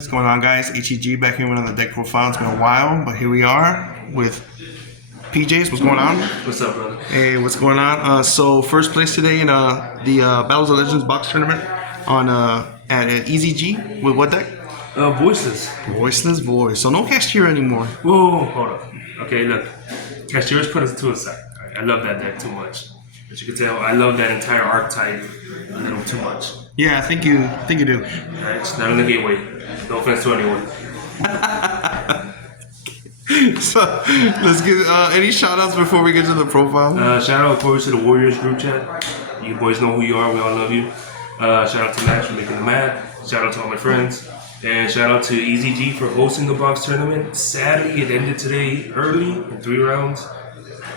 What's going on, guys? HEG back here with another deck profile. It's been a while, but here we are with PJs. What's going on? What's up, brother? Hey, what's going on? So first place today in the Battles of Legends box tournament on at EZG with what deck? Voiceless. Voiceless voice. So no Cashier anymore. Whoa, hold up. Okay, look. Cashier's put us to a side. I love that deck too much. As you can tell, I love that entire archetype a little too much. Yeah, I think you do. Alright, it's not in the gateway. No offense to anyone. So let's get any shout outs before we get to the profile. Shout out, of course, to the Warriors group chat. You boys know who you are. We all love you. Shout out to Max for making the math. Shout out to all my friends. And shout out to EZG for hosting the box tournament. Sadly, it ended today early in 3 rounds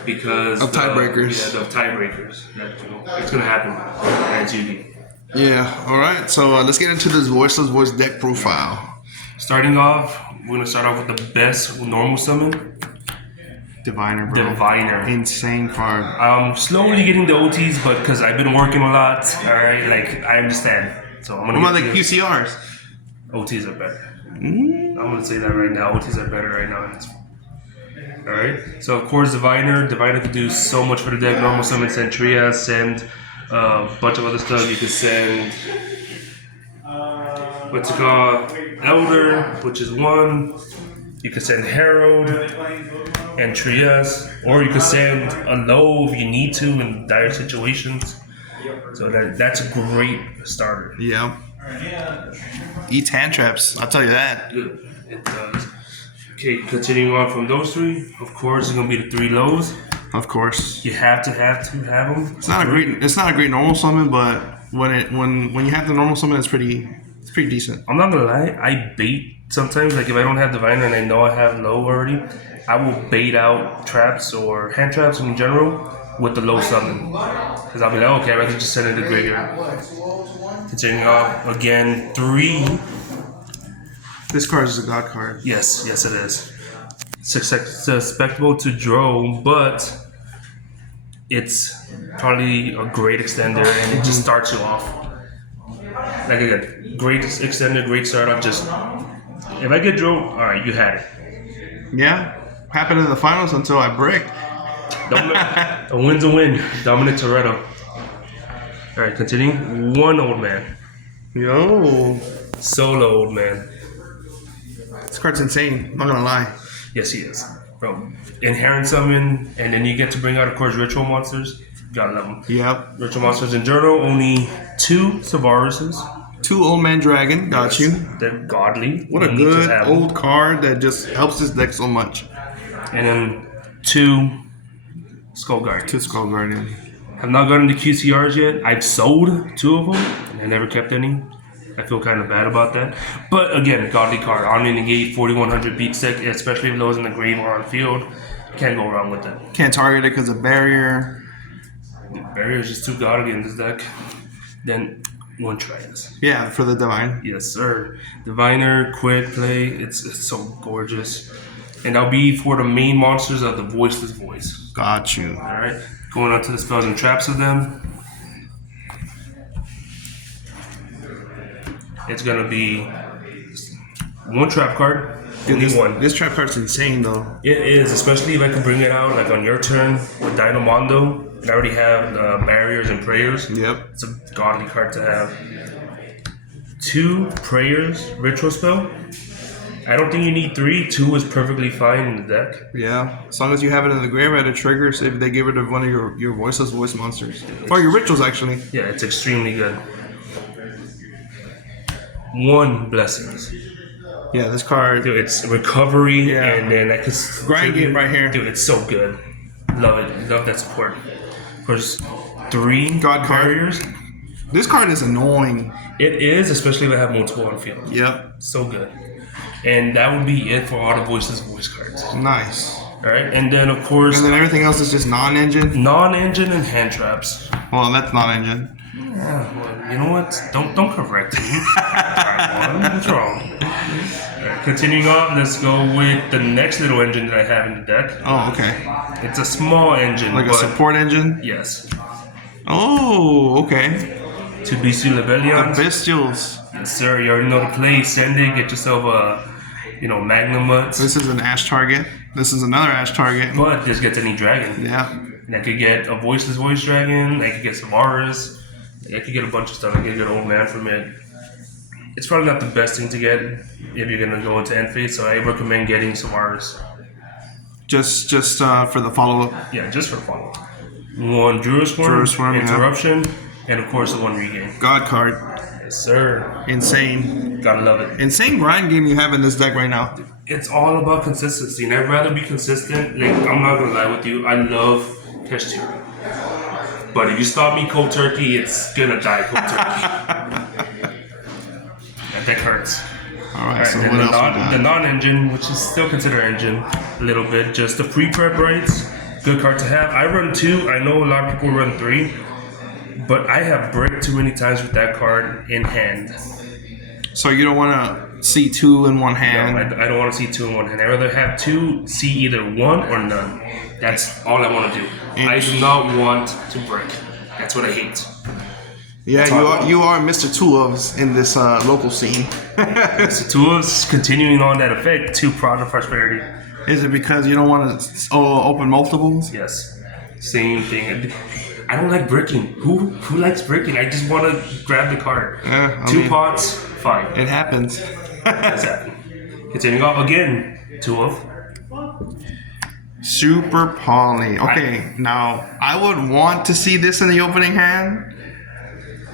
because Of tiebreakers. Of tiebreakers. It's gonna happen at GD. Yeah. All right. So let's get into this Voiceless voice deck profile. Starting off, we're gonna start off with the best normal summon, Diviner, bro. Diviner. Insane card. I'm slowly getting the OTs, but because I've been working a lot, all right, like I understand. So I'm gonna. What about get the QCRs? OTs are better. I'm gonna say that right now. OTs are better right now. And it's all right. So of course, Diviner can do so much for the deck. Normal summon, send Trias, send a bunch of other stuff. You can send what's it called, Elder, which is 1. You can send Herald and Trias, or you can send a low if you need to in dire situations. So that's a great starter. Yeah. Eats hand traps. I'll tell you that. Good. It does. Okay, continuing on from those 3, of course, it's gonna be the 3 lows. Of course. You have to have them. It's not a great normal summon, but when you have the normal summon, it's pretty decent. I'm not gonna lie, I bait sometimes. Like if I don't have Diviner and I know I have low already, I will bait out traps or hand traps in general with the low summon. Because I'll be like, okay, I can just send it to the graveyard. Continuing off again, 3. This card is a god card. Yes, it is. Susceptible to draw, but it's probably a great extender and it just starts you off. Like again, great extender, great start off. Just if I get draw, all right, you had it. Yeah. Happened in the finals until I bricked. A win's a win. Dominic Toretto. All right, continuing. 1 old man. Yo. Solo old man. This card's insane. I'm not gonna lie. Yes, he is. Bro, inherent summon, and then you get to bring out, of course, ritual monsters. Gotta love them. Yep. Ritual monsters in journal, only 2 Savaruses. 2 old man dragon. Got you. They're godly. What a You need to good have them. old card that just helps this deck so much. And then 2 Skull Guard. 2 Skull Guardian. Have not gotten the QCRs yet. I've sold 2 of them, and I never kept any. I feel kind of bad about that. But again, godly card. Omni Negate, 4100 beat stick, especially if those in the grave or on field. Can't go wrong with it. Can't target it because of barrier. The barrier is just too godly in this deck. Then 1 Trias. Yeah, for the divine. Yes, sir. Diviner, quick play. It's so gorgeous. And that'll be for the main monsters of the Voiceless voice. Got you. Alright. Going on to the spells and traps of them. It's gonna be 1 trap card. Only Dude, 1. This trap card's insane though. It is, especially if I can bring it out like on your turn with Dino Mondo. And I already have barriers and prayers. Yep. It's a godly card to have. 2 prayers, ritual spell. I don't think you need 3. 2 is perfectly fine in the deck. Yeah. As long as you have it in the graveyard, it triggers if they give it to one of your voiceless voice monsters. Or your rituals actually. Yeah, it's extremely good. 1 blessings. Yeah, this card. Dude, it's recovery, Yeah. and then I could Grind game right here. Dude, it's so good. Love it. Love that support. Of course, 3 God card. barriers. This card is annoying. It is, especially if I have multiple on field. Yep. So good. And that would be it for all the voice cards. Nice. All right, and then of course, And then everything else is just non-engine. non-engine and hand traps. Well, that's non-engine. Yeah, well, you know what? Don't correct me. Alright, what's wrong? Alright, continuing on, let's go with the next little engine that I have in the deck. Oh, okay. It's a small engine, Like a but support engine? yes. Oh, okay. Two BC Lebellions. Bestials. Yes, sir. You already know the play. Send it. Get yourself a, Magnum Mutts. This is an Ash target. This is another Ash target. But this gets any dragon. Yeah. And I could get a Voiceless Voice Dragon. I could get some auras. I could get a bunch of stuff. I could get Old Man from it. It's probably not the best thing to get if you're gonna go into end phase. So I recommend getting some auras. Just for the follow up. Yeah, just for follow. One Druid Swarm, Interruption, and of course the one Regain. God card. Yes, sir. Insane. Gotta love it. Insane grind game you have in this deck right now. It's all about consistency, and I'd rather be consistent. Like, I'm not gonna lie with you, I love Keshtir. But if you stop me cold turkey, it's gonna die cold turkey. That deck hurts. Alright, so then what else we got? the non-engine, which is still considered engine a little bit, just the free prep rights. Good card to have. I run 2. I know a lot of people run 3. But I have bricked too many times with that card in hand. So you don't want to see 2 in one hand? No, I don't want to see 2 in one hand. I'd rather have 2, see either 1 or none. That's all I want to do. I do not want to brick. That's what I hate. Yeah, you are Mr. Tulovs in this local scene. Mr. Tools, continuing on that effect, 2 Prod of Prosperity. Is it because you don't want to open multiples? Yes. Same thing. I don't like bricking. Who likes bricking? I just want to grab the card. Yeah, 2 pots, fine. It happens. Exactly. Continuing on again, 2 of. Super Poly. Okay, now I would want to see this in the opening hand.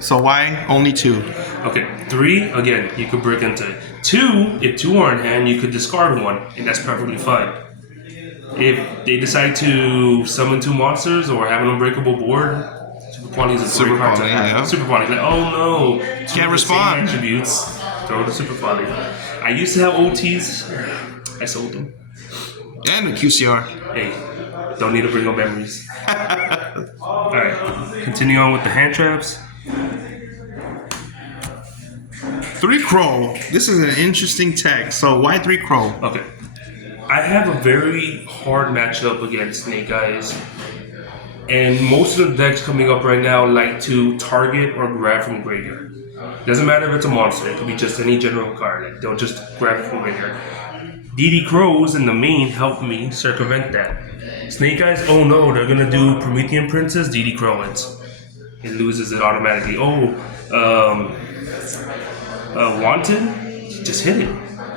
So why only 2? Okay, 3, again, you could brick into it. 2, if 2 are in hand, you could discard 1, and that's perfectly fine. If they decide to summon 2 monsters or have an unbreakable board, Super Poly is a great card to have. Yeah. Super Poly, like, oh no, Can't respond. Attributes, throw the Super Poly. I used to have OTs, I sold them. And the QCR. Hey, don't need to bring up memories. Alright, continuing on with the hand traps. 3 Crow. This is an interesting tech. So why 3 Crow? Okay. I have a very hard matchup against Snake Eyes. And most of the decks coming up right now like to target or grab from graveyard. Doesn't matter if it's a monster, it could be just any general card. Like, they'll just grab it from graveyard. DD Crows in the main help me circumvent that. Snake Eyes, oh no, they're gonna do Promethean Princess, DD Crow wins. It loses it automatically. Wanted, just hit it.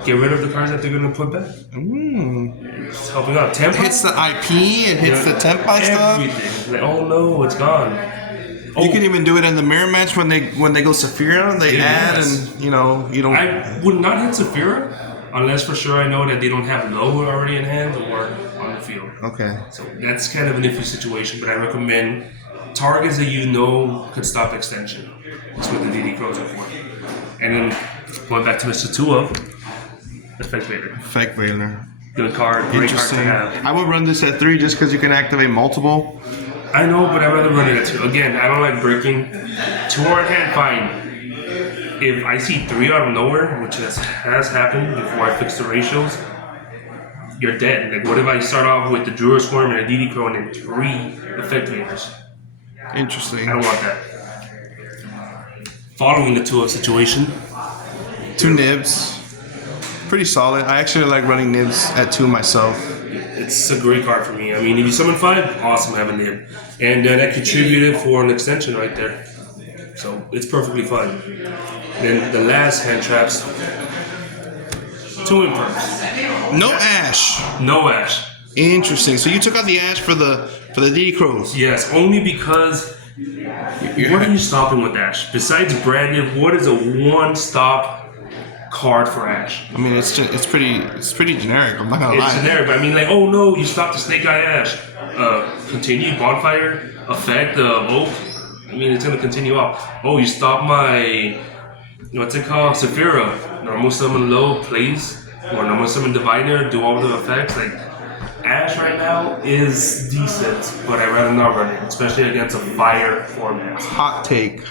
Get rid of the cards that they're gonna put back. It's helping out. Tempo Hits the IP, it hits the Tempai stuff. everything. Like, oh no, it's gone. You can even do it in the mirror match when they go Saphira. They add Yes. and you don't. I would not hit Saphira unless for sure I know that they don't have lower already in hand or on the field. Okay. So that's kind of an iffy situation, but I recommend targets that you know could stop extension. That's what the DD Crows are for. And then going back to Mr. Tua, Effect Vader. Effect Veiler. Good card, great card to Interesting. have. I would run this at 3 just because you can activate multiple. I know, but I'd rather run it at 2. Again, I don't like breaking. 2 are in hand, fine. If I see 3 out of nowhere, which has happened before I fix the ratios, you're dead. Like, what if I start off with the Druid Swarm and a DD Crow and then 3 Effect Vaders? Interesting. I don't want that. Following the 2 of situation. 2 Nibs. Pretty solid. I actually like running Nibs at 2 myself. It's a great card for me. I mean, if you summon 5, awesome, have a nib. And that contributed for an extension right there. So it's perfectly fine. Then the last hand traps. 2 imperms. No Ash. No Ash. Interesting. So you took out the Ash for the DD Crows. Yes, only because what are you stopping with Ash? Besides Brandon, what is a one-stop card for Ash? I mean, it's pretty generic. I'm not gonna lie. It's generic, but I mean, like, oh no, you stopped the Snake Eye Ash. Continue, Bonfire, Effect, Oak. I mean, it's gonna continue off. Oh, you stopped my, what's it called? Saphira. Normal summon low, plays. Or normal summon Diviner, do all the effects. Like, Ash right now is decent, but I'd rather not run it, especially against a fire format. Hot take.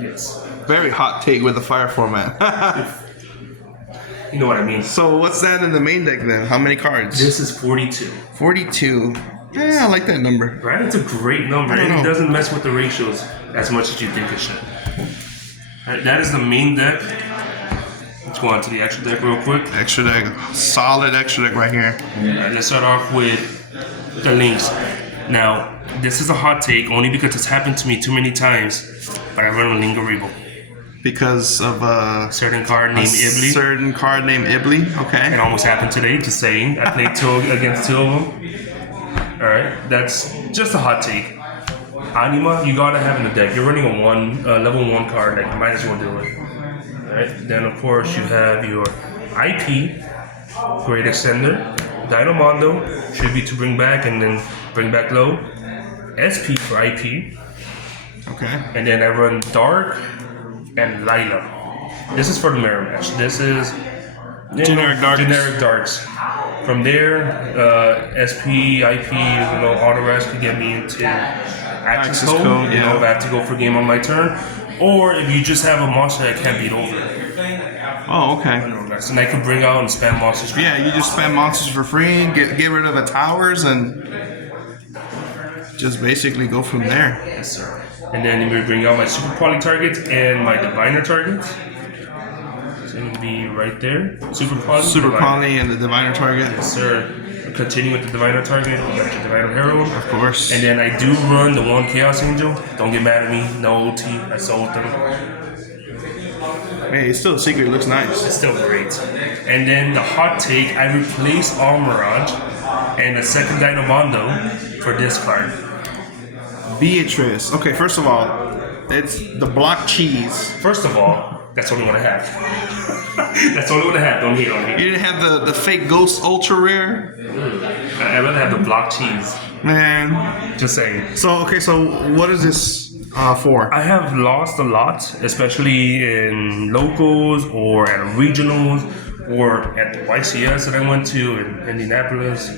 Yes. Very hot take with the fire format. You know what I mean. So what's that in the main deck then? How many cards? This is 42. 42. Yeah, I like that number. Right? It's a great number, I don't and it know. doesn't mess with the ratios as much as you think it should. Alright, that is the main deck. Let's go on to the extra deck real quick. Extra deck, solid extra deck right here. Alright, let's start off with the links. Now, this is a hot take only because it's happened to me too many times, but I run a Lingaribo. Because of Certain card named Ibli. certain card named Ibli. Okay. It almost happened today, just saying. I played against two of them. Alright, that's just a hot take. Anima, you gotta have in the deck. You're running a level 1 card, like, you might as well do it. Alright, then of course you have your IP, Great Extender, Dinomondo, should be to bring back and then bring back low, SP for IP, Okay. and then I run Dark and Lila. This is for the mirror match. This is Generic darks. Generic darks. From there, SP, IP, all the rest could get me into access code. Yeah. If I have to go for game on my turn, or if you just have a monster that can't beat over. Oh, okay. And I could bring out and spam monsters. Yeah, you just spam monsters for free, get rid of the towers, and just basically go from there. Yes, sir. And then we bring out my super poly targets and my diviner targets. So it'll be right there. Super poly. Super diviner. Poly and the diviner target. Yes, sir. Continue with the diviner target. We got your diviner hero. Of course. And then I do run the one Chaos Angel. Don't get mad at me. No OT. I sold them. Hey, it's still a secret. It looks nice. It's still great. And then the hot take, I replace All Mirage and a second Dinomondo for this card. Beatrice. Okay, first of all, it's the block cheese. First of all, that's the only one I have. That's the only one I have. Don't hate on me. You didn't have the fake ghost ultra rare? I'd rather have the block cheese. Man. Just saying. So what is this for? I have lost a lot, especially in locals or at regionals or at the YCS that I went to in Indianapolis.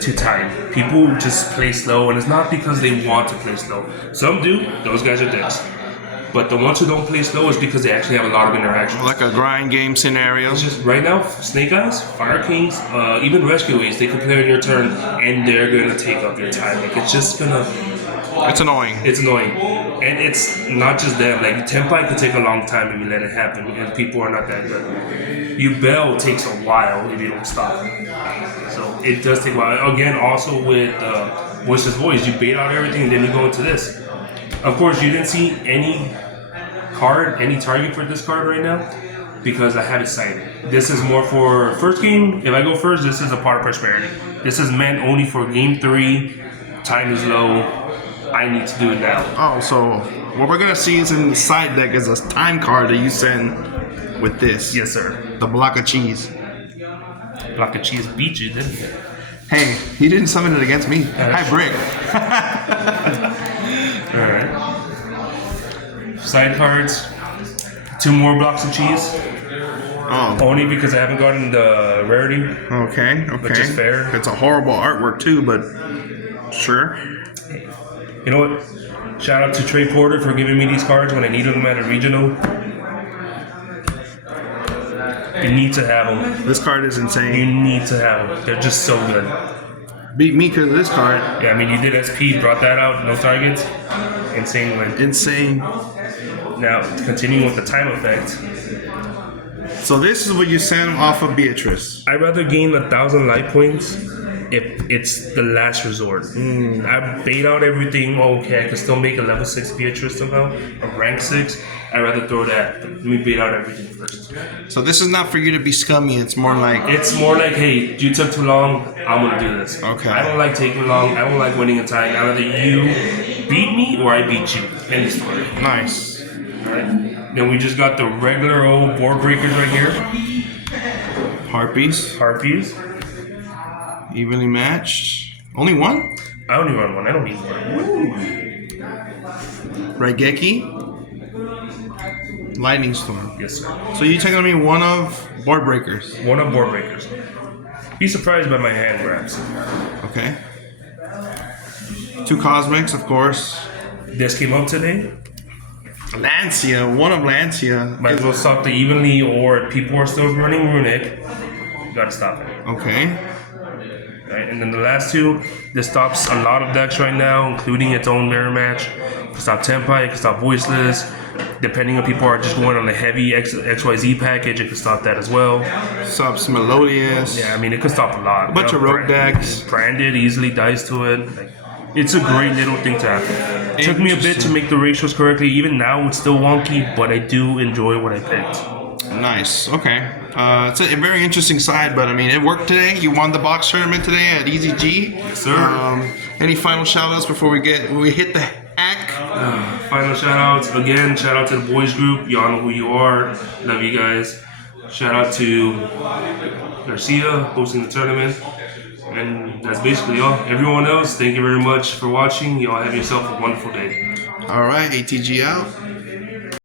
Too tight. People just play slow, and it's not because they want to play slow. Some do. Those guys are dicks. But the ones who don't play slow is because they actually have a lot of interactions. Like a grind game scenario? It's just right now, Snake Eyes, Fire Kings, even Rescue Ace, they can play on your turn, and they're gonna take up your time. Like, it's just gonna. It's annoying. It's annoying, and it's not just them. Like, Tempai could take a long time if you let it happen, and people are not that good. Bell takes a while if you don't stop. So it does take a while. Again, also with Voiceless Voice, you bait out everything, and then you go into this. Of course, you didn't see any target for this card right now because I have it sighted. This is more for first game. If I go first, this is a part of prosperity. This is meant only for game 3. Time is low. I need to do it now. Oh, so what we're gonna see is in the side deck is a time card that you send with this. Yes, sir. The block of cheese. Block of cheese beat you, didn't it? Hey, he didn't summon it against me. Hi, Brick. Alright. Side cards. 2 more blocks of cheese. Oh, Only because I haven't gotten the rarity. okay. Which is fair. It's a horrible artwork too, but sure. You know what? Shout out to Trey Porter for giving me these cards when I needed them at a regional. You need to have them. This card is You insane. need to have them. They're just so good. Beat me because of this card. Yeah, I mean, you did SP, brought that out, no targets. Insane win. Insane. Now, continuing with the time effect. So this is what you send off of Beatrice. I'd rather gain 1,000 life points if it's the last resort. I bait out everything. Okay, I can still make a level 6 Beatrice somehow, a rank 6. I'd rather throw that. Let me bait out everything first. So this is not for you to be scummy. It's more like It's more like, hey, you took too long, I'm gonna do this. Okay. I don't like taking long, I don't like winning a time. Either you beat me or I beat you. End of story. nice. Alright. Then we just got the regular old board breakers right here. Harpies, Harpies. evenly matched. Only one? I only run one, I don't need one. Raigeki, Lightning Storm. Yes, sir. So you're taking me one of board breakers. One of board breakers. Be surprised by my hand grabs. Okay. 2 cosmics, of course. This came up today. Lancia, one of Lancia. Might as well stop the evenly, or if people are still running Runic, you gotta stop it. Okay. Right? And then the last 2, this stops a lot of decks right now, including its own mirror match. It can stop Tempai, it can stop Voiceless, Depending on people are just going on a heavy XYZ package, it could stop that as well. Subs Melodious. Yeah, I mean, it could stop a lot. Bunch of rogue decks. Branded easily dies to it. Like, it's a great little thing to have. It took me a bit to make the ratios correctly. Even now, it's still wonky, but I do enjoy what I picked. Nice. Okay. It's a very interesting side, but I mean, it worked today. You won the box tournament today at EZG. Yes, sir. Any final shout outs before we hit the hack? Final shout outs. Again, shout out to the boys group. Y'all know who you are. Love you guys. Shout out to Garcia hosting the tournament. And that's basically all. Everyone else, thank you very much for watching. Y'all have yourself a wonderful day. All right, ATG out.